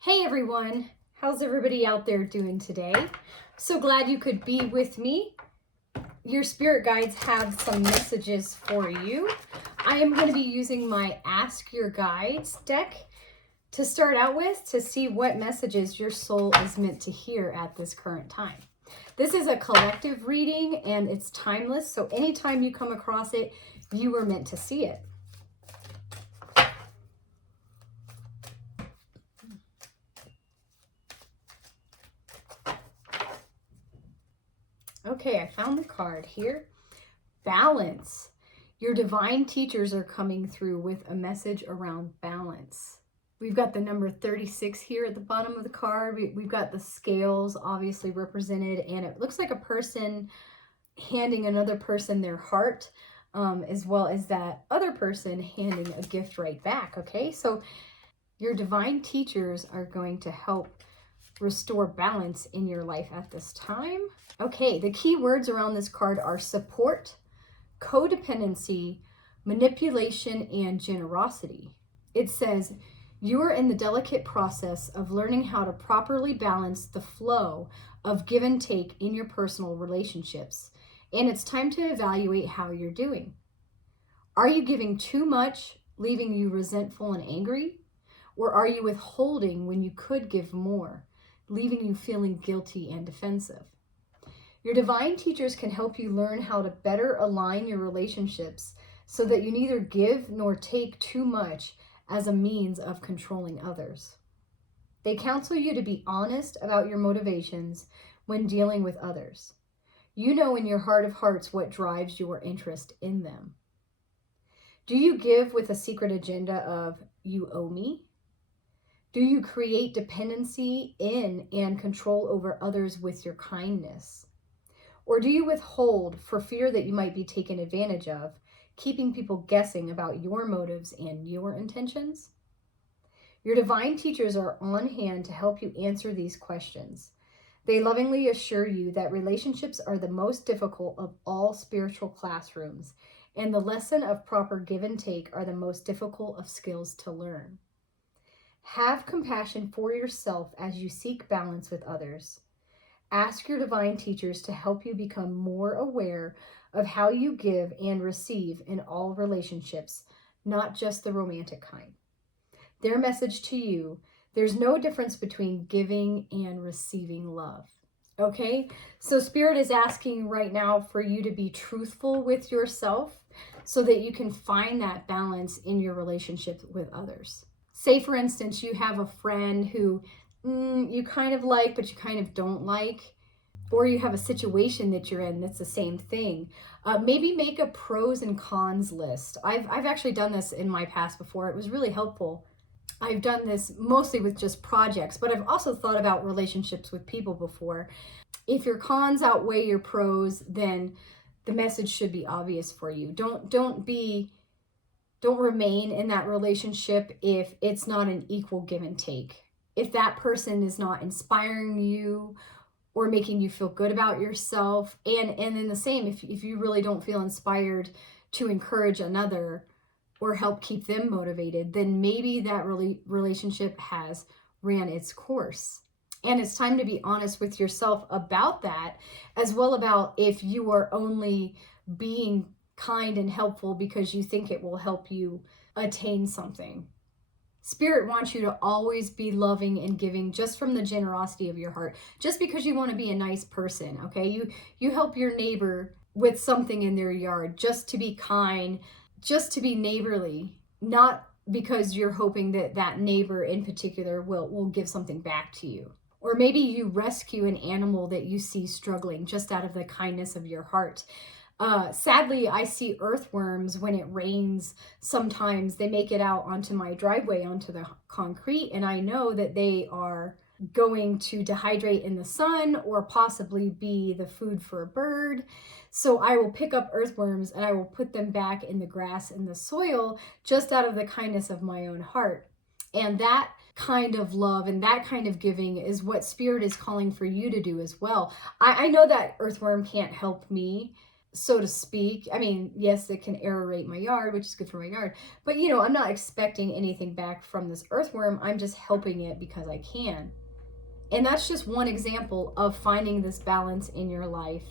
Hey everyone, how's everybody out there doing today? So glad you could be with me. Your spirit guides have some messages for you. I am going to be using my Ask Your Guides deck to start out with to see what messages your soul is meant to hear at this current time. This is a collective reading and it's timeless, so anytime you come across it, you were meant to see it. Okay, I found the card here. Balance. Your divine teachers are coming through with a message around balance. We've got the number 36 here at the bottom of the card. We've got the scales obviously represented, and it looks like a person handing another person their heart, as well as that other person handing a gift right back. Okay, so your divine teachers are going to help restore balance in your life at this time. Okay, the key words around this card are support, codependency, manipulation, and generosity. It says, you are in the delicate process of learning how to properly balance the flow of give and take in your personal relationships, and it's time to evaluate how you're doing. Are you giving too much, leaving you resentful and angry? Or are you withholding when you could give more, leaving you feeling guilty and defensive? Your divine teachers can help you learn how to better align your relationships so that you neither give nor take too much as a means of controlling others. They counsel you to be honest about your motivations when dealing with others. You know in your heart of hearts what drives your interest in them. Do you give with a secret agenda of, you owe me? Do you create dependency in and control over others with your kindness? Or do you withhold for fear that you might be taken advantage of, keeping people guessing about your motives and your intentions? Your divine teachers are on hand to help you answer these questions. They lovingly assure you that relationships are the most difficult of all spiritual classrooms, and the lesson of proper give and take are the most difficult of skills to learn. Have compassion for yourself as you seek balance with others. Ask your divine teachers to help you become more aware of how you give and receive in all relationships, not just the romantic kind. Their message to you, there's no difference between giving and receiving love. Okay, so Spirit is asking right now for you to be truthful with yourself so that you can find that balance in your relationship with others. Say, for instance, you have a friend who you kind of like, but you kind of don't like, or you have a situation that you're in that's the same thing. Maybe make a pros and cons list. I've actually done this in my past before. It was really helpful. I've done this mostly with just projects, but I've also thought about relationships with people before. If your cons outweigh your pros, then the message should be obvious for you. Don't remain in that relationship if it's not an equal give and take. If that person is not inspiring you or making you feel good about yourself, and then the same, if you really don't feel inspired to encourage another or help keep them motivated, then maybe that relationship has ran its course. And it's time to be honest with yourself about that, as well about if you are only being kind and helpful because you think it will help you attain something. Spirit wants you to always be loving and giving just from the generosity of your heart, just because you want to be a nice person, okay? You help your neighbor with something in their yard, just to be kind, just to be neighborly, not because you're hoping that that neighbor in particular will give something back to you. Or maybe you rescue an animal that you see struggling just out of the kindness of your heart. Sadly, I see earthworms when it rains. Sometimes they make it out onto my driveway, onto the concrete, and I know that they are going to dehydrate in the sun or possibly be the food for a bird. So I will pick up earthworms and I will put them back in the grass and the soil just out of the kindness of my own heart. And that kind of love and that kind of giving is what Spirit is calling for you to do as well. I know that earthworm can't help me so to speak. I mean, yes, it can aerate my yard, which is good for my yard, but you know, I'm not expecting anything back from this earthworm. I'm just helping it because I can. And that's just one example of finding this balance in your life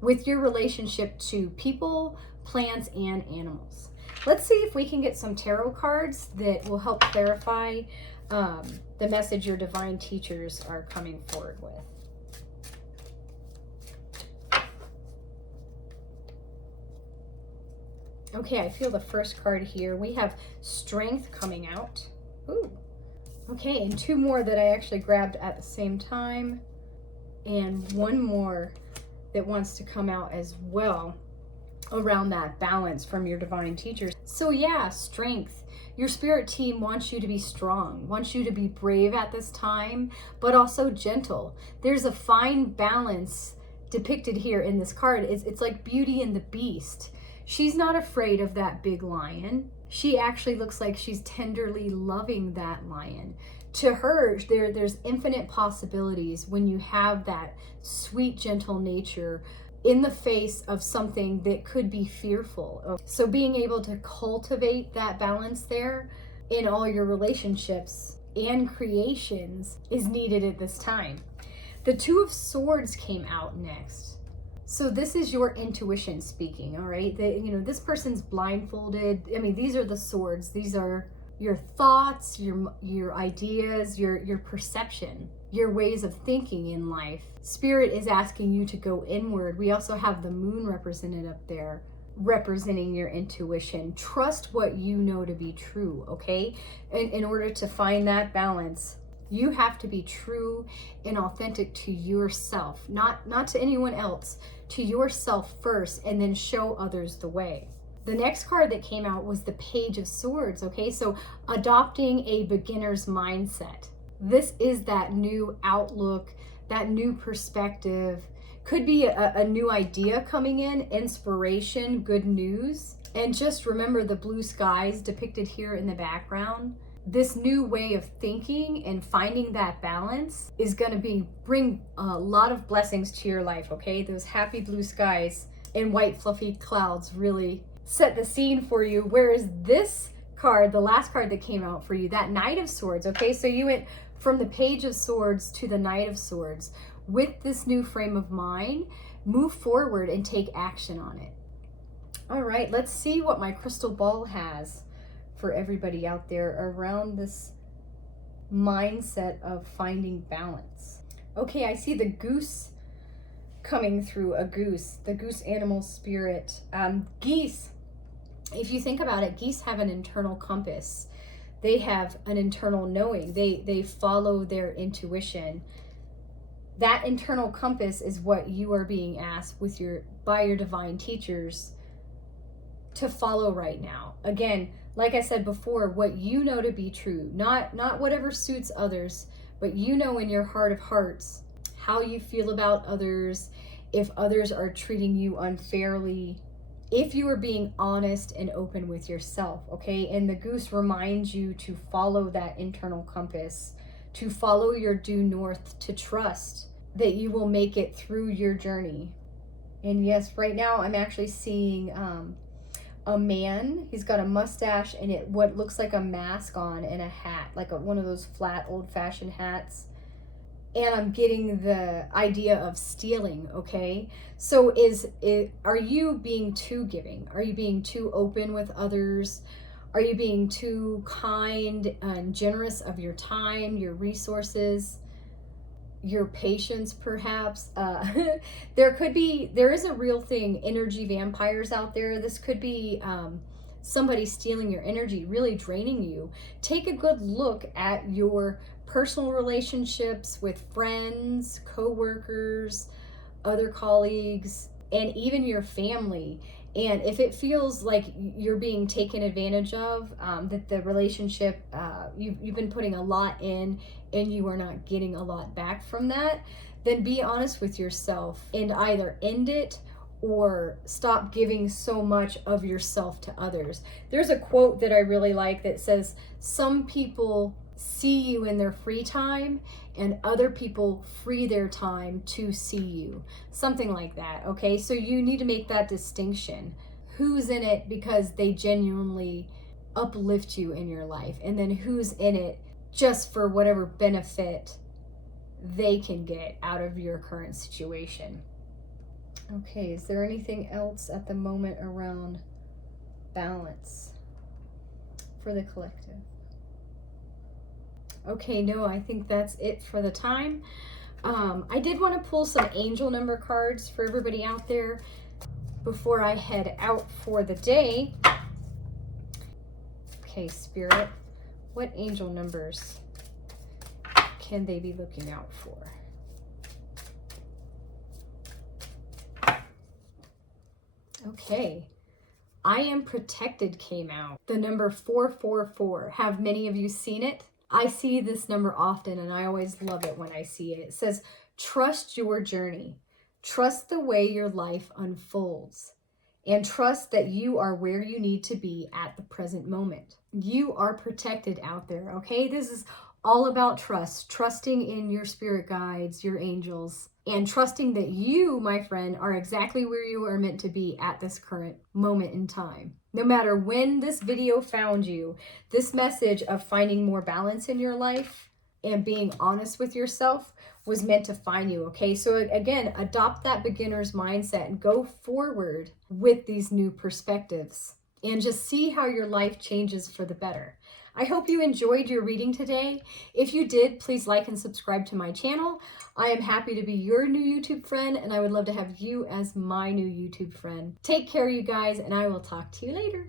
with your relationship to people, plants, and animals. Let's see if we can get some tarot cards that will help clarify the message your divine teachers are coming forward with. Okay, I feel the first card here. We have strength coming out. Ooh. Okay, and two more that I actually grabbed at the same time. And one more that wants to come out as well around that balance from your divine teachers. So yeah, strength. Your spirit team wants you to be strong, wants you to be brave at this time, but also gentle. There's a fine balance depicted here in this card. It's like Beauty and the Beast. She's not afraid of that big lion. She actually looks like she's tenderly loving that lion. To her, there's infinite possibilities when you have that sweet, gentle nature in the face of something that could be fearful. So being able to cultivate that balance there in all your relationships and creations is needed at this time. The Two of Swords came out next. So this is your intuition speaking, all right? This person's blindfolded. I mean, these are the swords. These are your thoughts, your ideas, your perception, your ways of thinking in life. Spirit is asking you to go inward. We also have the moon represented up there, representing your intuition. Trust what you know to be true, okay? And in order to find that balance, you have to be true and authentic to yourself, not to anyone else, to yourself first, and then show others the way. The next card that came out was the Page of Swords, okay? So adopting a beginner's mindset. This is that new outlook, that new perspective. Could be a new idea coming in, inspiration, good news. And just remember the blue skies depicted here in the background. This new way of thinking and finding that balance is going to bring a lot of blessings to your life, okay? Those happy blue skies and white fluffy clouds really set the scene for you. Whereas this card, the last card that came out for you, that Knight of Swords, okay? So you went from the Page of Swords to the Knight of Swords. With this new frame of mind, move forward and take action on it. All right, let's see what my crystal ball has for everybody out there around this mindset of finding balance. Okay, I see the goose coming through, the goose animal spirit. Geese, if you think about it, geese have an internal compass. They have an internal knowing. They follow their intuition. That internal compass is what you are being asked by your divine teachers to follow right now. Again, like I said before, what you know to be true, not whatever suits others, but you know in your heart of hearts how you feel about others, if others are treating you unfairly, if you are being honest and open with yourself, okay? And the goose reminds you to follow that internal compass, to follow your due north, to trust that you will make it through your journey. And yes, right now I'm actually seeing a man. He's got a mustache and what looks like a mask on and a hat, like one of those flat old-fashioned hats. And I'm getting the idea of stealing, okay? So are you being too giving? Are you being too open with others? Are you being too kind and generous of your time, your resources, your patience, perhaps? There is a real thing, energy vampires out there. This could be somebody stealing your energy, really draining you. Take a good look at your personal relationships with friends, co-workers, other colleagues, and even your family. And if it feels like you're being taken advantage of, that the relationship, you've been putting a lot in and you are not getting a lot back from that, then be honest with yourself and either end it or stop giving so much of yourself to others. There's a quote that I really like that says, some people see you in their free time and other people free their time to see you. Something like that, okay? So you need to make that distinction. Who's in it because they genuinely uplift you in your life, and then who's in it just for whatever benefit they can get out of your current situation. Okay, is there anything else at the moment around balance for the collective? Okay, no, I think that's it for the time. I did want to pull some angel number cards for everybody out there before I head out for the day. Okay, Spirit, what angel numbers can they be looking out for? Okay, I Am Protected came out. The number 444. Have many of you seen it? I see this number often and I always love it when I see it. It says, trust your journey. Trust the way your life unfolds. And trust that you are where you need to be at the present moment. You are protected out there, okay? This is all about trust. Trusting in your spirit guides, your angels, and trusting that you, my friend, are exactly where you are meant to be at this current moment in time. No matter when this video found you, this message of finding more balance in your life and being honest with yourself was meant to find you, okay? So again, adopt that beginner's mindset and go forward with these new perspectives and just see how your life changes for the better. I hope you enjoyed your reading today. If you did, please like and subscribe to my channel. I am happy to be your new YouTube friend, and I would love to have you as my new YouTube friend. Take care, you guys, and I will talk to you later.